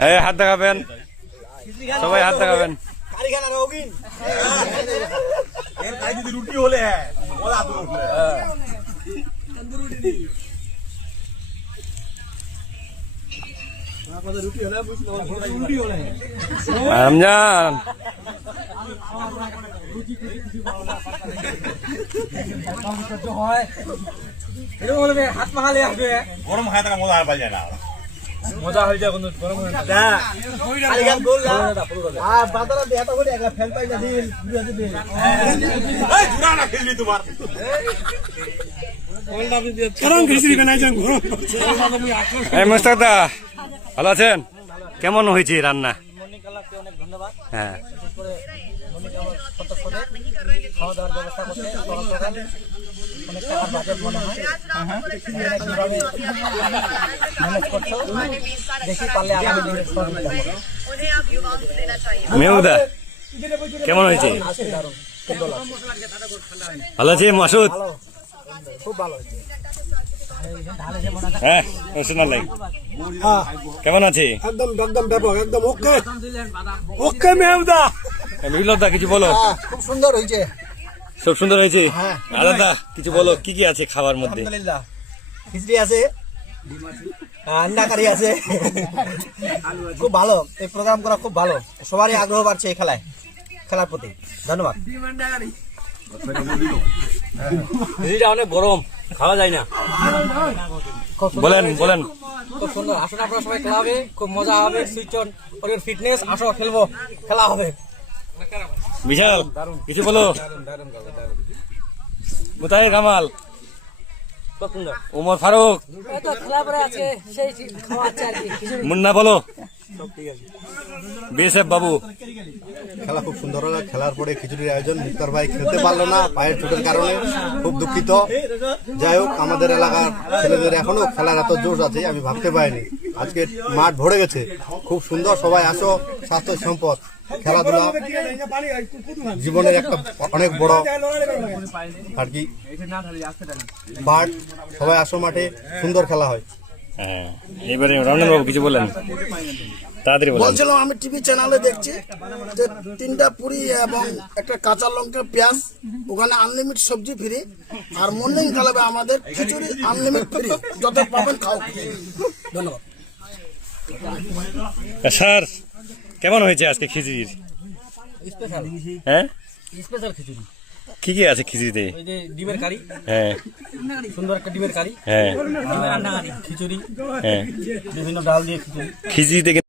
এই হাত দেখাবেন, সবাই হাত দেখাবেন। রুটি হলে রমজান হাত মাহালে আসবে গরম খায় থাকা মজা আর পাই যায় না। মজা হয়ে যায় কিন্তু গরম হয়ে যায় জুড়া না খেললি তোমার এই মুস্তাক দা, ভালো আছেন? কেমন হয়েছে রান্না? অনেক ধন্যবাদ। হ্যাঁ, বিশেষ করে মনিকা আমার সদস্যদের খাওয়া দাওয়ার ব্যবস্থা করতে অনেক টাকার বাজেট মনে হয়। কিভাবে ম্যানেজ করছো দেখি, পারলে আগামী দিনে সহযোগিতা করো। মেহুদা কেমন হয়েছে? আছে দারুণ, সুন্দর লাগছে। ভালো আছে মাসুদ? ভালো, খুব ভালো হয়েছে। হ্যাঁ, শোনার লাই কেমন আছে? একদম একদম ব্যাপক, একদম ওকে ওকে মেহুদা। বিপ্লবদা কিছু বলো। খুব সুন্দর হয়েছে। সব সুন্দর হয়েছে। আলাদা কিছু বলো, কি কি আছে খাবার মধ্যে? আলহামদুলিল্লাহ, খিচড়ি আছে, আন্ডা কারি আছে। খুব ভালো, এই প্রোগ্রাম করা খুব ভালো। সবারই আগ্রহ বাড়ছে এই খেলার প্রতি। ধন্যবাদ। খিচড়িটা অনেক গরম, খাওয়া যায় না। বলেন বলেন। খুব সুন্দর। আসলে আপনারা সবাই খেলা হবে, খুব মজা হবে। সুইচ অন ওর ফিটনেস, আসো খেলবো, খেলা হবে। বিশাল কিছু বলো। মুতাহির কামাল, খুব সুন্দর। উমর ফারুক, খেলা পরে আছে, সেই খাওয়াচ্ছে আর কি। মুন্না বলো। বিএসএফ বাবু, খেলা খুব সুন্দর হলো। খেলার পরে খিচুড়ির আয়োজন, মুক্তার ভাই খেলতে পারলো না পায়ের চোটের কারণে, খুব দুঃখিত। যাই হোক, আমাদের এলাকার ছেলেদের এখনো খেলার এত জোশ আছে আমি ভাবতে পারিনি। আজকে মাঠ ভরে গেছে, খুব সুন্দর। সবাই আসো, স্বাস্থ্য সম্পদ। খেলাধুলা জীবনের একটা অনেক বড় আর কি পার্ট। সবাই আসো মাঠে, সুন্দর খেলা হয়। হ্যাঁ, এবারে রমজান বাবু কিছু বলেন, তাড়াতাড়ি বলেন। বলছিলাম আমি টিভি চ্যানেলে দেখছি যে 3টা পুরি এবং একটা কাঁচা লঙ্কা পেঁয়াজ, ওখানে আনলিমিট সবজি ফ্রি, আর মর্নিং খেলাবে আমাদের খিচুড়ি আনলিমিট ফ্রি, যত পাবেন খাও। ধন্যবাদ। স্যার কেমন হয়েছে আজকে খিচুড়ির? স্পেশাল, হ্যাঁ, স্পেশাল খিচুড়ি। কি কি আছে খিচুড়িতে? ওই যে ডিমের কারি, হ্যাঁ সুন্দর একটা ডিমের কারি, হ্যাঁ ডিমের আন্ডা কারি, খিচুড়ি, হ্যাঁ, বিভিন্ন ডাল দিয়ে খিচুড়ি। খিচুড়িতে